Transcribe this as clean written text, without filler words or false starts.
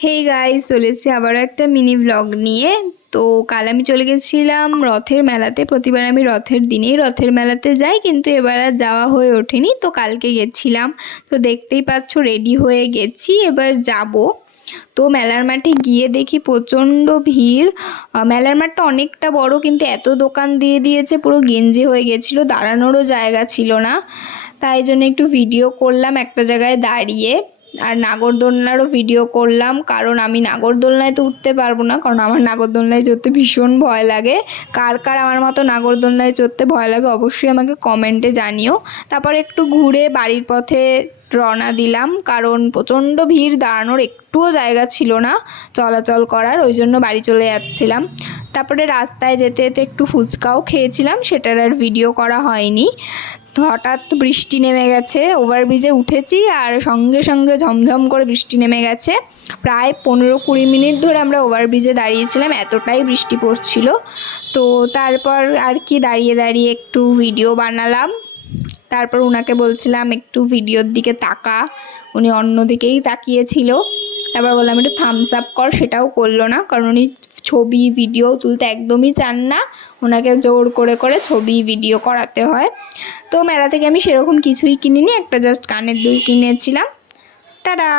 Hey guys, চলেছি আবারও একটা মিনি ব্লগ নিয়ে। তো কাল আমি চলে গেছিলাম রথের মেলাতে। প্রতিবার আমি রথের দিনেই রথের মেলাতে যাই, কিন্তু এবার আর যাওয়া হয়ে ওঠেনি। তো কালকে গেছিলাম। তো দেখতেই পাচ্ছ রেডি হয়ে গেছি, এবার যাব। তো মেলার মাঠে গিয়ে দেখি প্রচণ্ড ভিড়। মেলার মাঠটা অনেকটা বড়, কিন্তু এত দোকান দিয়ে দিয়েছে পুরো গেঞ্জি হয়ে গেছিলো, দাঁড়ানোরও জায়গা ছিল না। তাই জন্য একটু ভিডিও করলাম একটা জায়গায় দাঁড়িয়ে। আর নাগরদোলনারও ভিডিও করলাম, কারণ আমি নাগরদোলনায় তো উঠতে পারবো না, কারণ আমার নাগরদোলনায় চড়তে ভীষণ ভয় লাগে। কার কার আমার মতো নাগরদোলনায় চড়তে ভয় লাগে অবশ্যই আমাকে কমেন্টে জানিও। তারপর একটু ঘুরে বাড়ির পথে রওনা দিলাম, কারণ প্রচণ্ড ভিড়, দাঁড়ানোর একটুও জায়গা ছিল না চলাচল করার, ওই জন্য বাড়ি চলে যাচ্ছিলাম। তারপরে রাস্তায় যেতে যেতে একটু ফুচকাও খেয়েছিলাম, সেটার আর ভিডিও করা হয়নি। হঠাৎ বৃষ্টি নেমে গেছে, ওভারব্রিজে উঠেছি আর সঙ্গে সঙ্গে ঝমঝম করে বৃষ্টি নেমে গেছে। প্রায় 15-20 মিনিট ধরে আমরা ওভারব্রিজে দাঁড়িয়েছিলাম, এতটাই বৃষ্টি পড়ছিল। তো তারপর আর কি দাঁড়িয়ে দাঁড়িয়ে একটু ভিডিও বানালাম। তারপর ওনাকে বলছিলাম একটু ভিডিওর দিকে তাকা, উনি অন্য দিকেই তাকিয়েছিল। তারপর বললাম একটু থামস আপ কর, সেটাও করলো না, কারণ উনি ছবি ভিডিও তুলতে একদমই চান না। ওনাকে জোর করে করে ছবি ভিডিও করাতে হয়। তো মেলা থেকে আমি সেরকম কিছুই কিনিনি, একটা জাস্ট কানের দুল কিনেছিলাম। টাটা।